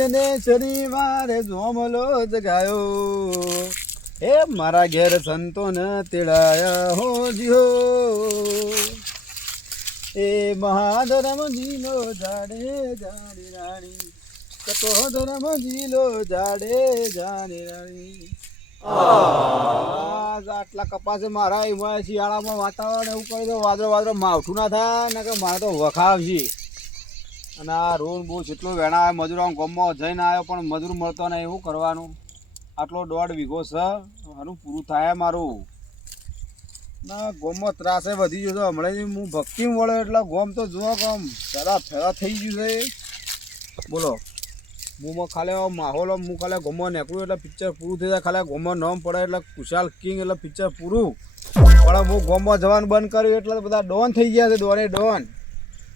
જેને શનિવારે જોમલો જગાયો એ મારા ઘેર સંતોને તેડાયા હો જીઓ એ મહાધરમ જીલો જાડે જાડે રાણી કતો ધરમ જીલો જાડે જાડે રાણી આટલા કપાસે મારા એમાં શિયાળામાં વાતાવરણ એવું કરી દો વાદળો વાદળો માવઠું ના થાય ને કે મારે તો વખાવ છે અને આ રોડ બહુ જેટલો વેણા આવે મજૂરો ગામમાં જઈને આવ્યો પણ મજૂર મળતો નહીં એવું કરવાનું આટલો 1.5 વીઘો છે આનું પૂરું થાય મારું ના ગામમાં ત્રાસે વધી ગયો છે હમણાં હું ભક્તિમાં વળ્યો એટલે ગામ તો જુઓ ગામ ફેરા થઈ ગયું છે બોલો હું ખાલી માહોલ હું ખાલી ગામમાં નીકળું એટલે પિક્ચર પૂરું થઈ જાય ખાલી ગામમાં નામ પડે એટલે કુશાલ કિંગ એટલે પિક્ચર પૂરું પણ હું ગામમાં જવાનું બંધ કર્યું એટલે બધા ડોન થઈ ગયા છે ડોને ડોન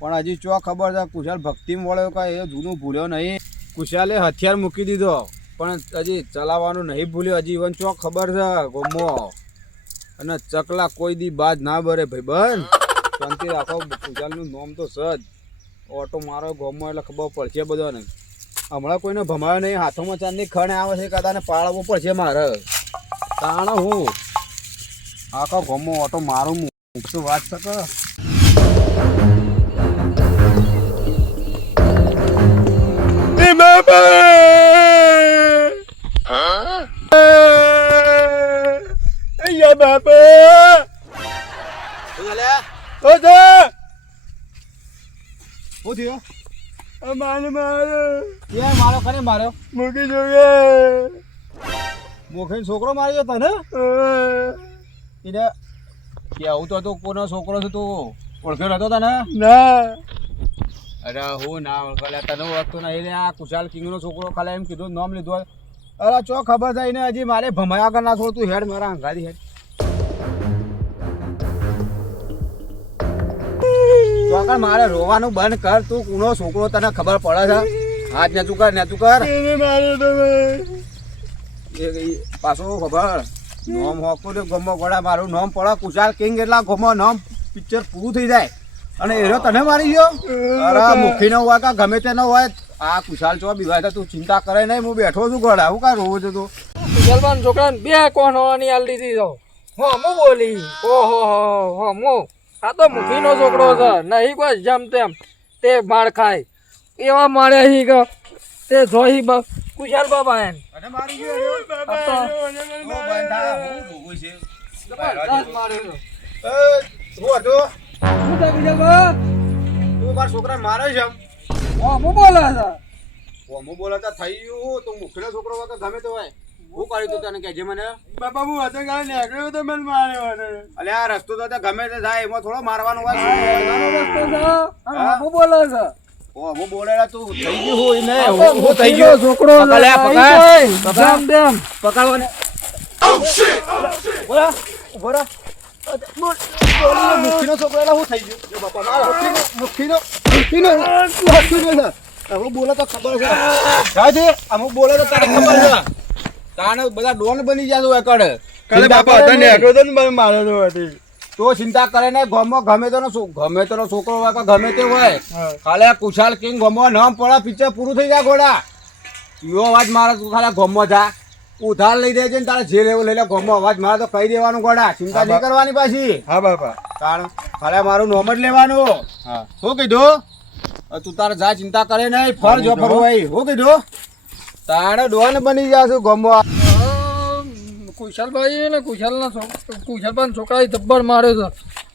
પણ હજી ચો ખબર છે કુશાલ ભક્તિમાં વળ્યો કાંઈ એ જૂનું ભૂલ્યો નહીં કુશાલે હથિયાર મૂકી દીધો પણ હજી ચલાવવાનું નહીં ભૂલ્યો હજી ઇવન ચો ખબર છે ગામમાં અને ચકલા કોઈ દી બાજ ના બરે ભાઈ બન શાંતિ રાખો કુશાલનું નામ તો સજ ઓટો મારો ગામમાં એટલે ખબર પડશે બધાને હમણાં કોઈને ભમાયો નહીં હાથોમાં ચાંદની ખણ આવે છે કદાને પાળવો પડશે મારે તાણ હું આખો ગામમાં ઓટો મારું મૂકશું વાત શકે મારો ખરે માર્યો મૂકી જોઈએ મોખી છોકરો માર્યો તને એને કેવું તો તું કોનો છોકરો છે તું ઓળખ્યો નતો તને ના અરે હું ના ઓળખાલે તને ઓળખતો નહીં રે આ કુશાલ કિંગનો છોકરો ખાલી એમ કીધું નામ લીધું અરે ચો ખબર થાય ને હજી મારે ભમાયા કર ના છોડ તું હેડ મારા અંગારી હેડ ચોકડ મારે રોવાનું બંધ કર તું કુનો છોકરો તને ખબર પડે છે હાથ નેચું કર પાછો ખબર નોમ હોકો તો ગમો ગોળા મારું નામ પડે કુશાલ કિંગ એટલા ગમો નામ પિક્ચર પૂરું થઈ જાય અને એરો તને મારી ગયો અરે મુખી નો હોય કે ગમે તે ન હોય આ કુશાલ ચો બીવાય તું ચિંતા કરે નહીં હું બેઠો છું ગોળા હું કાંઈ રોવું છે તું કુશાલબાન છોકરાને બે કોણવાની આલ દીધી તો હું બોલી ઓહો હો હું આ તો મુખીનો છોકરો છે નહીં કોઈ જેમ તેમ તે માર ખાય એવા મારે હી કે તે જોઈ કુશાલ બાબા એમ અને મારી ગયો બાબા ઓ બંધા હું ભોગું છે જબરદસ્ત મારે હું હતો હું તો કુશાલ તું મારા છોકરા મારે છે હું બોલે છે હું બોલતા થઈ ગયું તું મુખીનો છોકરો હોય કે ગમે તે હોય હું કર્યું તું તને કહેજે મને બાપા હું હતો ગાલે નીકળ્યો તો મને માર્યો અલે આ રસ્તો તો ગમે તે જાય એમાં થોડો મારવાનો હોય રસ્તો છે હું બોલે છે ઓ હું બોલેલા તું થઈ ગયું હોય ને હું થઈ ગયો છોકરો પકડવાને બોલા બોલા મુખીનો છોકરો એટલે હું થઈ ગયું જો બાપા મારો મુખીનો હું બોલે તો ખબર છે જાજે અમુક બોલે તો તારે ખબર છે તાણે બધા ડોન બની ગયા હોય કડે કાલે બાપા તને એકલો તો મારેલો હતી તો ચિંતા કરે ને ગામમાં ગમે તેનો છોકરો હોય કે ગમે તે હોય ખાલી કુશાલ કિંગ ગામમાં નામ પડે પિક્ચર પૂરું થઈ જાય ગોડા યો અવાજ મારે તું ખાલી ગામમાં જા ઉધાર લઈ દેજે ને તારે જે લેવું લઈ લે ગામમાં અવાજ મારે તો કહી દેવાનું ગોડા ચિંતા નહીં કરવાની પાછી હા બાપા તાણ ખાલી મારું નામ જ લેવાનું હા શું કીધું તું તારે જા ચિંતા કરે નહીં ફર જો ફરવું હોય શું કીધું તાણે ડોન બની જશું ગામમાં કુશાલભાઈ ને કુશાલબાન છોકરાએ જબ્બર માર્યો છે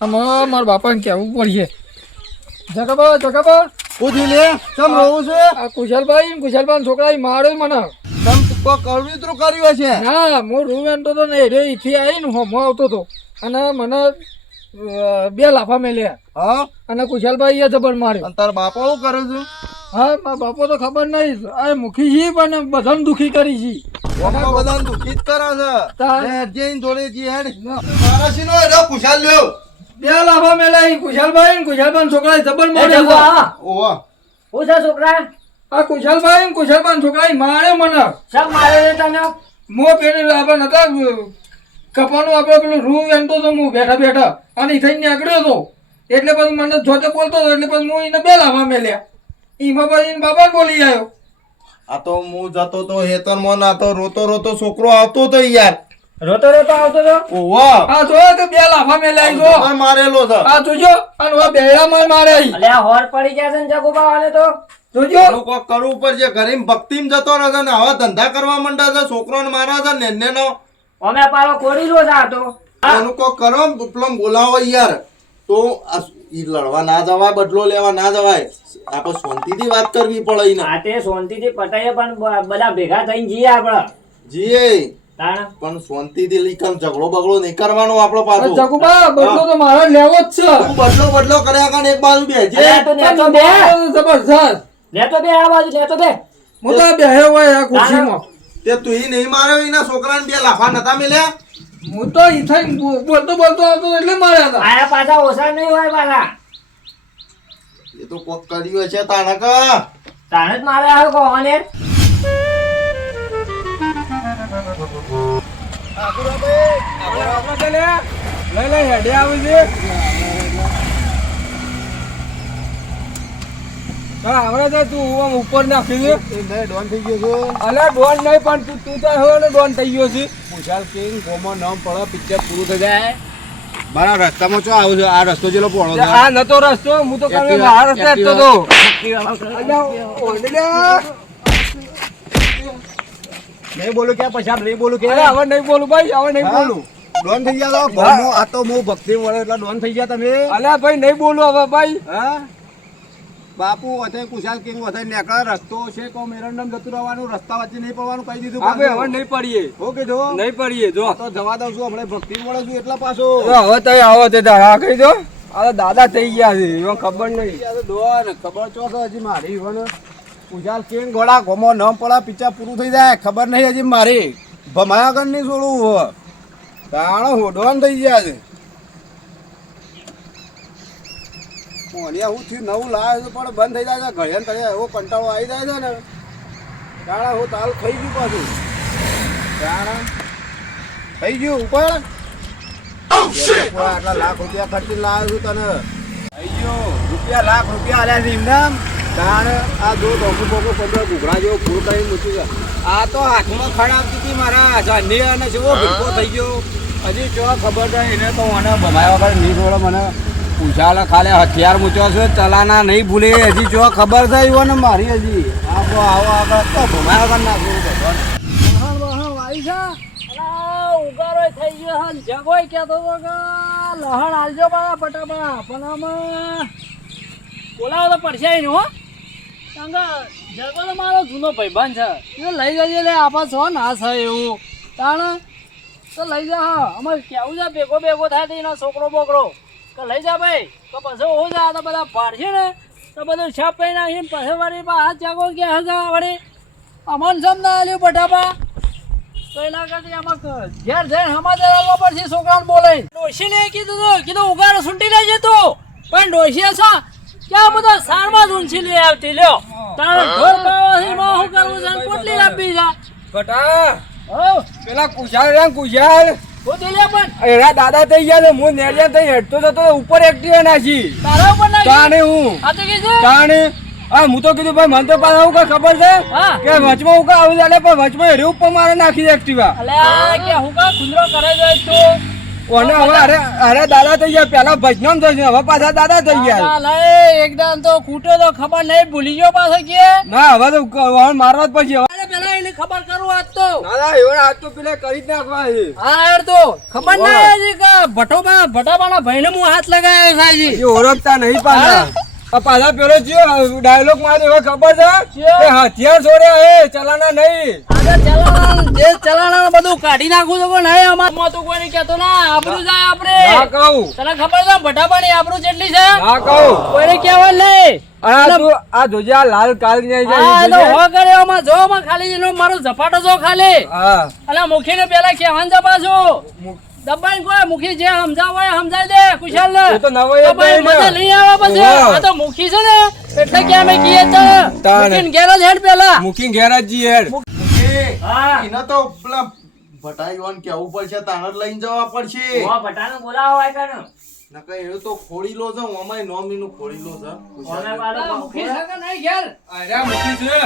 આમાં મારા બાપાને કહેવું પડશે જગાબા પૂછી લે ચમ રહું છે આ કુશાલબાન છોકરાએ માર્યો મને તમ કો કવિત્રો કર્યો છે ના હું રૂમ એન્ટો તો ને રે ઈથી આવીને હું આવતો હતો અને મને 2 લાફા મેલ્યા હા અને કુશાલભાઈ એ જબર માર્યો તારા બાપા શું કરે છે હા મારા બાપો તો ખબર નહીં આ મુખી છે પણ બધાને દુખી કરી છે બધાને દુખી જ કરે છે જઈને જોડે જી હેડ મારાસીનો એનો કુશાલ લ્યો 2 લાફા મેલ્યા કુશાલબાન છોકરાએ જબર માર્યો ઓહો ઓછા છોકરા આ કુશાલબાન છોકરાએ માર્યો મને સબ મારે તને મો પેલી લાભા નતા કપાનું આપણે પેલું રૂમ એમતો તો હું બેઠા અને થઈને નીકળ્યો હતો એટલે પછી મને જોતે બોલતો હતો એટલે પછી હું એને 2 લાફા મેલ્યા એમાં પછી બાપા બોલી આવ્યો આ તો હું જતો તો હેતરમાં ના તો રોતો રોતો છોકરો આવતો તો યાર. રોતો રોતો આવતો તો ઓહો આ જોયો કે બે લાફા મેલાઈ ગયો જબર મારેલો છે. આ જોજો અને વા બેડામાં મારે અલે આ હોર પડી ગયા છે ને જગુબા વાલે તો જોજો આનું કોક કરવું પડશે. ઘરે ભક્તિમ જતો રહે છે ને હવે ધંધા કરવા માંડ્યા છે. છોકરોને મારા છે ને નો અમે પાછો કોડી લો જાતો આનું કોક કરો પેલો બોલાવો યાર. તો આ ઈ લડવા ના જવાય, બદલો લેવા ના જવાય. આપણે શાંતિથી વાત કરવી પડે ઈને. આ તે શાંતિથી પટાઈએ પણ બધા ભેગા થઈને જઈએ આપણે જીએ તાણ પણ શાંતિથી લીકમ ઝઘડો બગડો નહીં કરવાનો આપણો પાછો. જગુબા બદલો તો મારે લેવો જ છે તું બદલો કર્યા કાને એક બાજુ બેસજે. અલે તો નેતો બે જબરજસ્ત લેતો બે આ બાજુ લેતો બે હું તો બેહ્યો હોય આ ખુરશીમાં તે તું ઈ નહીં માર્યો એના છોકરાને બે લાફા નતા મેલ્યા. હું તો ઈ થઈ બોલતો બોલતો આવતો એટલે માર્યા હતા આયા પાછા ઓછા નહીં હોય પાછા એ તો કોક કર્યું છે તાણકા. તાણ જ મારે આવે કોને લઈ લઈ હેડે આવી છે આવડે છે તું આમ ઉપર નાખી દે એ નહીં ડોન થઈ ગયો છું. અલે ડોન નહીં પણ તું તો હવે ને ડોન થઈ ગયો છે ખુશાલ કિંગ ગોમો નામ પડે પિક્ચર પૂરું થઈ જાય. મારા રસ્તામાં ચો આવું છે? આ રસ્તો જેલો પોળો છે. આ નતો રસ્તો હું તો કાલે બહાર રસ્તે જતો હતો નહીં બોલું કે પછી આપ નહીં બોલું કે અરે હવે નહીં બોલું ભાઈ હવે નહીં બોલું ડોન થઈ ગયા તો ગોમો આ તો હું ભક્તિ મળે એટલે ડોન થઈ ગયા તમે. અલ્યા ભાઈ નહીં બોલું હવે ભાઈ હા બાપુ અત્યારે કુશાલ કિંગ વધારે નેકળા રસ્તો છે કો મેરંડમ જતું રહેવાનું, રસ્તા વચ્ચે નહીં પડવાનું કહી દીધું. હા ભાઈ હવે નહીં પડીએ હો કીધું નહીં પડીએ જો તો જવા દઉં છું હમણાં ભક્તિ મળે છું એટલા પાછો હવે તો આવો તે તારા કહી દો આ તો દાદા થઈ ગયા છે એમાં ખબર નહીં ડોન ખબર ચો છે હજી મારી ઈવન કુશાલ કિંગ ઘોડા ગોમો ન પડે પિક્ચર પૂરું થઈ જાય ખબર નહીં હજી મારી ભમાયા કર નહીં છોડવું તાણો હો ડોન થઈ ગયા છે. મોનિયા હું થયું નવું લાવ્યો છું પણ બંધ થઈ જાય છે ઘડિયાળ તળે એવો કંટાળો આવી જાય છે ને તાણા હું તાલ ખાઈ ગયું પાછું તાણા થઈ ગયું ઉપર આટલા લાખ રૂપિયા ખર્ચી લાવ્યો છું તને થઈ ગયો રૂપિયા લાખ રૂપિયા આલ્યા છે એમને તાણ આ જો ડોકું બોકું 15 ઘૂઘરા જેવો ફૂલ કરીને મૂક્યું છે. આ તો હાથમાં ખડાવતી હતી મારા જાની અને જેવો ભીખો થઈ ગયો હજી જો ખબર નહીં એને તો મને ભમાયા વગર નહીં જોડે મને પૂછાલે ખાલી હથિયાર મૂક્યો છે ચલાના નહીં ભૂલે હજી જો ખબર થઈ હોય ને મારી હજી આવો આવો આગળ તો ભમાયા વગર ના જોડું ઉગારો થઈ ગયો હન જગોય કેતો તો કે લહણ આલજો બા પટાબા પણ આમાં બોલાવો તો પડશે નહીં હો કારણ કે જગો તો મારો જૂનો ભાઈબંધ છે એ લઈ જજે લે આપા છો ના છે એવું તાણ તો લઈ જા અમારે કેવું છે ભેગો ભેગો થાય તો એનો છોકરો બોકરો તો લઈ જા ભાઈ તો પછી હું જા તો બધા પાડશે ને તો બધું છાપ પી નાખીને પછી વળી હાથ જાગો કે હગા વળી અમન સમ ના આલ્યું પટાબા તો એના કરતી આમાં ઘેર જઈને સમાચાર આવવા પડશે છોકરાને બોલે ડોશીને કીધું ઉગારો સૂંટી લેજે તું પણ ડોશીએ છો ક્યાં બધો સારવા જ ઊંચી લઈ આવતી લ્યો તારે ઢોર પાવાથી માં શું કરવું છે પોટલી લાવવી છે બટા હો પેલા કુશાલ રે કુશાલ પોતી લે પણ એરા દાદા થઈ ગયા ને હું નેરિયા થઈ હેડતો જતો ઉપર એક્ટિવા નાખી તારા ઉપર ના તાણે હું આ તો કીધું તાણે હા હું તો કીધું ભાઈ મને તો પાછા હું કઈ ખબર છે હા કે વચમાં હું કા આવું ચાલે પણ વચમાં હેરી ઉપર મારે નાખી દે એક્ટિવા અલે આ કે હું કા ખુંદરો કરે જાય તું કોને હવે અરે દાદા થઈ ગયા પેલા ભજનામ થઈ ગયા હવે પાછા દાદા થઈ ગયા લે એકદમ તો કૂટો તો ખબર નહીં ભૂલી ગયો પાછો કે ના હવે તો મારવા જ પછી અરે પેલા એને ખબર કરું આજ તો દાદા એવડા આજ તો પેલા કરી જ નાખવા છે હા યાર તો ખબર ના હજી કે ભટાબાના ભાઈને હું હાથ લગાવ્યો છે હજી એ ઓળખતા નહીં પાછા આ પાછા પેલો ડાયલોગ મારે હવે ખબર છે કે હથિયાર છોડ્યા હે ચલાના નહીં જે ચલાણા બધું કાઢી નાખું તો નહીં અમાર તો કોઈ કહેતો ના આબરૂ જાય આપણે ના કહું તને ખબર છે ભટાબાની આબરૂ જેટલી છે ના કહું કોઈને કહેવા નહીં આ જોજે આ લાલ કાલ હા એ તો હો કર્યો માં જો માં ખાલી એનો મારો ઝપાટો જો ખાલી હા અને મુખીને પેલા કહેવાનું છે પાછું દબાઈ કોઈ મુખી જે સમજાવે સમજાઈ દે કુશાલ ને એ તો નવો એ દબાઈ મજા લઈ આવે પછી આ તો મુખી છે ને એટલે કે અમે કીએ તો મુખીને ઘેર જ હેડ પેલા મુકિંગ ગેરાજી હેડ હા એને તો પેલા ભટાઈવાન કેવું પડશે તાણ જ લઈને જવા પડશે. ભટાને બોલાવો આય કાનો નકર એ તો ખોડીલો છે ઓમાય નોમીનું ખોડીલો છે. મુખી છે કે નહીં ઘેર અરે મુકી છે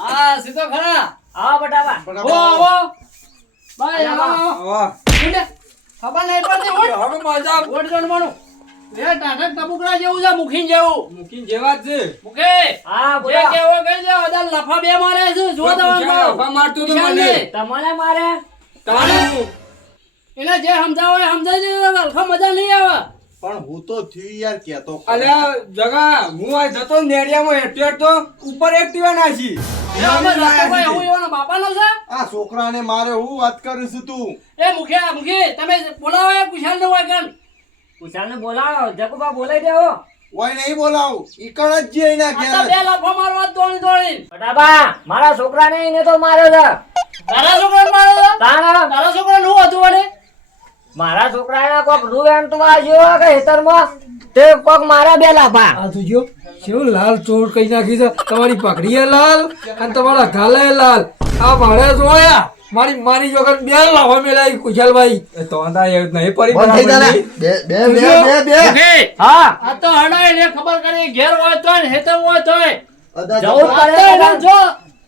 હા સીધો ખરા આવો બટાબા આવો આવો ભાઈ આવો વાહ ઉઠે. ખબર નહીં પડતી ઉઠ હવે મજા ઉઠ જણવાનું એ ટાટા ટબુકડા જેવું છે મુખીન જેવું મૂકીને જેવા જ છે મુખે હા જે બોલો કેવો કહી દે અદા લફા બે મારે છે જો દવા લફા મારતો તો મને. તમને મારે તારું એને જે સમજાવો એ સમજાઈ દે લફા મજા નહીં આવે પણ હું તો થયું યાર કેતો ખરો. અલ્યા જગા હું આ જતો નેડિયામાં હેઠ તો ઉપર એક્ટિવા નાખી એ અમે રસ્તામાં એવું એવાના બાપાનો છે આ છોકરાને મારે હું વાત કરું છું તું એ મુખી તમે બોલાવો એ કુશાલ ને હોય કન કુશાલને બોલાવો જગુબા બોલાઈ દેવો ઓય નહીં બોલાવું ઈકણ જ જઈ ના આ તો બે ઘેર લફા મારવા દોડી દોડી બટાબા મારા છોકરાને એને તો માર્યો છે તારા છોકરાને મારે છે? તારા તારા છોકરાને શું હતું વડે મારા છોકરાને કોક રૂવેન તો આવ્યો કે હેતરમાં તે કોક મારા બે લાફા આ જોજો કેવું લાલ ચોર કઈ નાખી છે તમારી પકડીએ લાલ અને તમારા ગાલે લાલ આ મારે જોયા મારી જોગન બે લાવા મેલાઈ કુશલભાઈ તો અંદા નહીં પડી બંધ થઈ જા લે. બે મુખી હા આ તો હડાય ને ખબર કરી ઘેર હોય તોય ને હેતર હોય તોય અદા જવું આ તો એને જો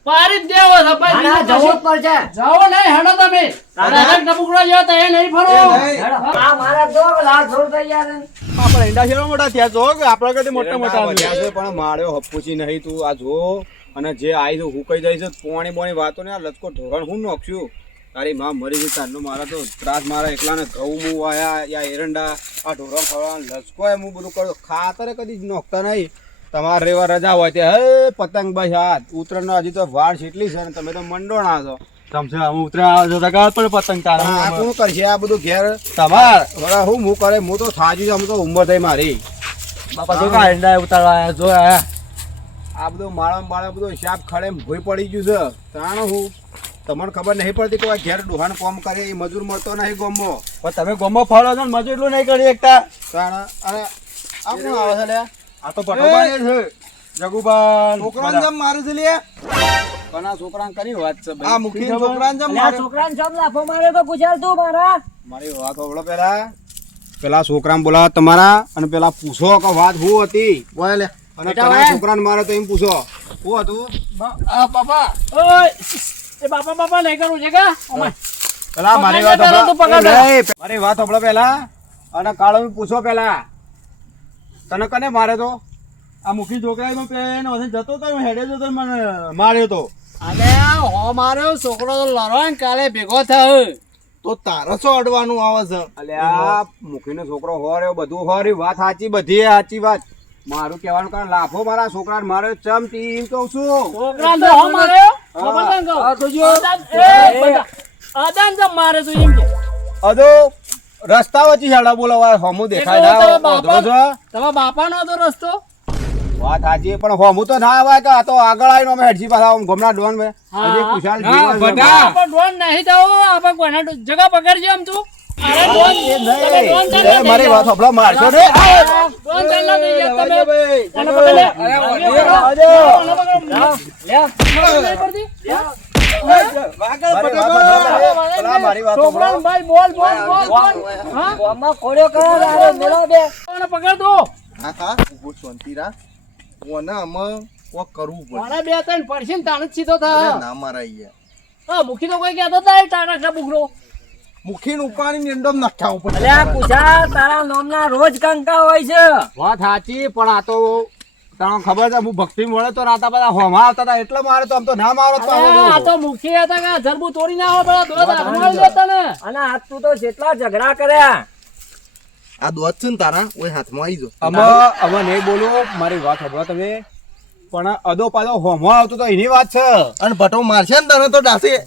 પારી જ દેવો છે ભાઈ ના બીજું જવું જ કશું. પડશે જાઓ નહીં હડો તમે તારા ટપુકડા જેવા તો એ નહીં ફરો હેડો. આ મારા જો લાલ છોડ થઈ ગયા છે આપણે ઈંડા શેરો મોટા થયા છો કે આપણા કરતા મોટા છે પણ માર્યો હપ્પુચી નહીં તું આ જો અને જે આઈ તો હું કઈ જાય છે પોણી બોણી વાતો ને આ લચકો ઢોરણ હું નોખ્યું તારી માં મરી ગઈ તારનો મારા તો ત્રાસ મારા એકલાને ઘઉં મું આયા યા એરંડા આ ઢોરણ ખવડાવવાનો લચકો એ હું બધું કરું ખાતરે કદી જ નોખતા નહીં તમારે રેવા રજા હોય તે હે પતંગબાઈ હાથ ઉત્તરાયણનો હજી તો વાર છેટલી છે ને તમે તો મંડોણા છો તમસે અમે ઉતરા જગા પર પતંગ આ કોણ કરશે આ બધું ઘેર તમાર વડા હું કરે હું તો થાજી છું તો ઉંમર થઈ મારી બાપા જો કા એંડા ઉતારવા જો આયા આ બધું માળા માળા બધું હિસાબ ખડે ભોય પડી ગયું છે તાણ હું તમને ખબર નહીં પડતી કે આ ઘેર ડોહાણ કોમ કરે એ મજૂર મળતો નહીં ગોમો પણ તમે ગોમો ફરો છો ને મજૂર એટલું નહીં કરી એકતા તાણ અને આ કોણ આવે છે લે આ તો પટોબા છે જગુબા છોકરાને જેમ મારે છે લે કના છોકરાને કરી વાત છે આ ભાઈ મુખી છોકરાને જેમ અલ્યા મારે છોકરાને સબ લાફો માર્યો તો કુશાલ તું મારા મારી વાત હોબળો પેલા છોકરાને બોલાવો તમારા અને પેલા પૂછો કે વાત શું હતી બોય લે અને કના છોકરાને મારે તો એમ પૂછો શું હતું આ બાપા ઓય એ બાપા નહીં કરું છે કા ઓમાય પેલા મારી વાત પકડ તો પકડ. હોભળો. મારી વાત હોભળો પેલા અને કાળો પૂછો પેલા તને કને મારે તો આ મુખી છોકરા પેન જતો તો હેડે જતો મને માર્યો તો અને હો માર્યો છોકરો તો લડો ને કાલે ભેગો થયો તો તારે શું અડવાનું આવે છે અલ્યા મુખીનો છોકરો હોર્યો બધું હોર્યું વાત સાચી બધી સાચી વાત મારું કહેવાનું કારણ લાફો મારા છોકરાને માર્યો ચમ તી કહું છું છોકરા તો હો માર્યો ખબર ના કહું આ તો જો આદાન જમ મારે તું એમ કે અદો રસ્તા વચ્ચે હેડા બોલાવા હમું દેખાય એક ના બાપા- વાંધો છો તમારા બાપાનો હતો રસ્તો વાત સાચી પણ હમું તો ના આવે કે આ તો આગળ આવીને અમે હેડજી પાછા ગમના ડોન મેં હજી કુશાલ ના, જીવન છે. બધા. આપણે ડોન નહીં થવો આપણે કોઈના જગા પકડજે આમ તું અરે ડોન તમે ડોન એ ચાલના મારી થઈ વાત જાઓ. હોભળો, મારશો ને ડોન ચાલના થઈ જાઓ તમે ભાઈ. એને પકડ લે. અરે, એને વડીલ. પકડ. એને પકડ. લે ખબર નહીં પડતી? મારી વાત હોભળો, પેલા મારી વાત હોભળો. છોકરાને ભાઈ બોલ બોલ બોલ બોલ હા ગોમાં કોડ્યો કરો લારે બોલો બે એને પકડ દો કાકા ઉભો શાંતિ રાખ ઓને આમાં કોક કરવું પડે મારા બે ત્રણ પડશે ને તાણ જ સીધો અરે થાય ના મારા યાર હા મુખી તો કોઈ કહેતો હતા ટાટા છે બુકરો મુખીને ઉપાડીને એંડોમ નખાવું પડે અલ્યા કુશાલ તારા નામના રોજ કંકા હોય છે વાત સાચી પણ આ તો તને ખબર છે હું ભક્તિ મળે તો રાતા બધા હોમાં આવતા હતા એટલે મારે તો આમ તો ના મારો તો અરે આ આવું તો મુખી હતા કે જરબુ તોડી ના આવે પેલા દોત હાથમાં લેતા ને અને આજ તું તો જેટલા ઝઘડા કર્યા આ દોત છે ને તારા ઓય હાથમાં આવી જો અમે નહીં બોલું મારી વાત સાંભળો તમે પણ અદો પાદો હોમો આવતો તો એની વાત છે અને ભટો મારશે ને તને તો ડાસી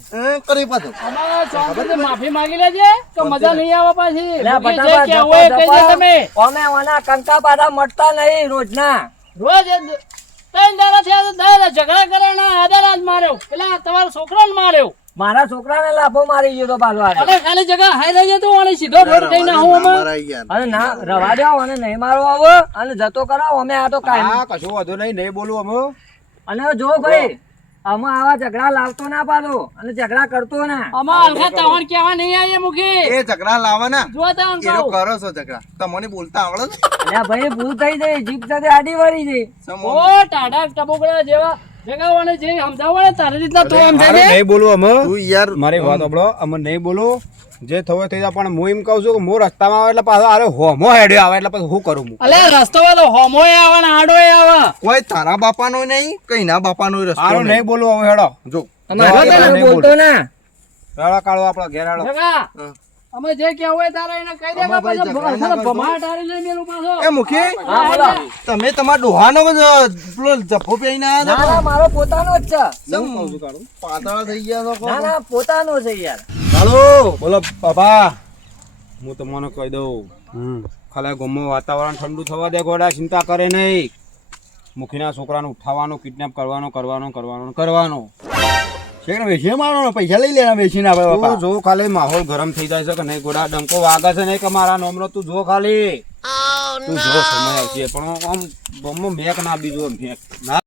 કરી પાછો અમારા ચોકથી માફી માંગી લેજે કે મજા નહીં આવે પાછી અલ્યા મુખી જે બટાબા કહેવું હોય એ કહી દે તમે અમે ઓના કંકા પાછા મટતા નહીં રોજના રોજ ત્રણ દાડા થયા તો દાડા ઝઘડા કરે ને આદાના જ માર્યો પેલા તમારા છોકરાને માર્યો મારા છોકરાને લાફો મારી ગયો તો પાછો આજે. અને ખાલી જગા હાઈ રહી જતો અને સીધો રોડ કઈ ના હું ના અમે મારા યાર અને ના રવા દો અને નહીં મારો આવો અને જતો કરાવો અમે આ તો કાયમ હા કશું વાંધો નહીં બોલું અમે અને જો ભાઈ અમે આવા ઝઘડા લાવતો ના પાડો અને ઝઘડા કરતો ના અમાર હલકા તવણ કેવા નહીં આવીએ મુખી એ ઝઘડા લાવવાના જો તવણ એનો કહું કરો છો ઝઘડા તમને બોલતા આવડે છે અલ્યા ભાઈ ભૂલ થઈ જાય જીભ સાથે આડી વળી જાય સમો ઓ ટાઢા ટબુકડા જેવા જગાવાને જે સમજાવવાને તારી રીતના તું મારે સમજાય દે. નહીં બોલું અમે તું યાર મારી વાત સાંભળો અમે નહીં બોલું જે થવું હોય થઈ જાય પણ હું એમ કહું છું કે હું રસ્તામાં આવે એટલે પાછો અરે હોમો હેડ્યો આવે એટલે પછી શું કરું હું અલે રસ્તોમાં તો હોમોય આવે ને આડોય આવે. કોઈ તારા બાપાનો નહીં કઈ ના બાપાનો રસ્તો સારું નહીં. નહીં બોલું હવે હેડો જો અમારે નહીં તને બોલું. બોલતો ના હેડો કાઢો આપણા ઘેર હેડો જગા હા. અમે જે કહેવું હોય તારે એને કહી દે કે અમાભાઈ પાછો ઝઘડા ના કરજો. ભમાટ હારી લઈ મેલું પાછો. એ મુખી હા બોલો તમે તમારા ડોહાનો પેલો જફ્ફો પહેરીને આવ્યા ના હતા ના મારો પોતાનો જ છે હું કહું છું કાઢું પાતળા થઈ ગયા તો ના ના પોતાનો છે યાર હાલો બોલો બાપા હું તમને કહી દઉં ખાલી ગામમાં વાતાવરણ ઠંડુ થવા દે ગોડા ચિંતા કરે નહીં મુખીના છોકરાને ઉઠાવવાનો કિડનેપ કરવાનો વેચીને મારવાનો પૈસા લઈ લેના વેચીને આપણે તું બાપા જો ખાલી માહોલ ગરમ થઈ જાય છે કે નહીં ગોડા ડંકો વાગે છે નહીં કે મારા નોમનો તું જો ખાલી તું જો સમય આવશે પણ આમ ગામમાં મેક ના બીજો મેક ના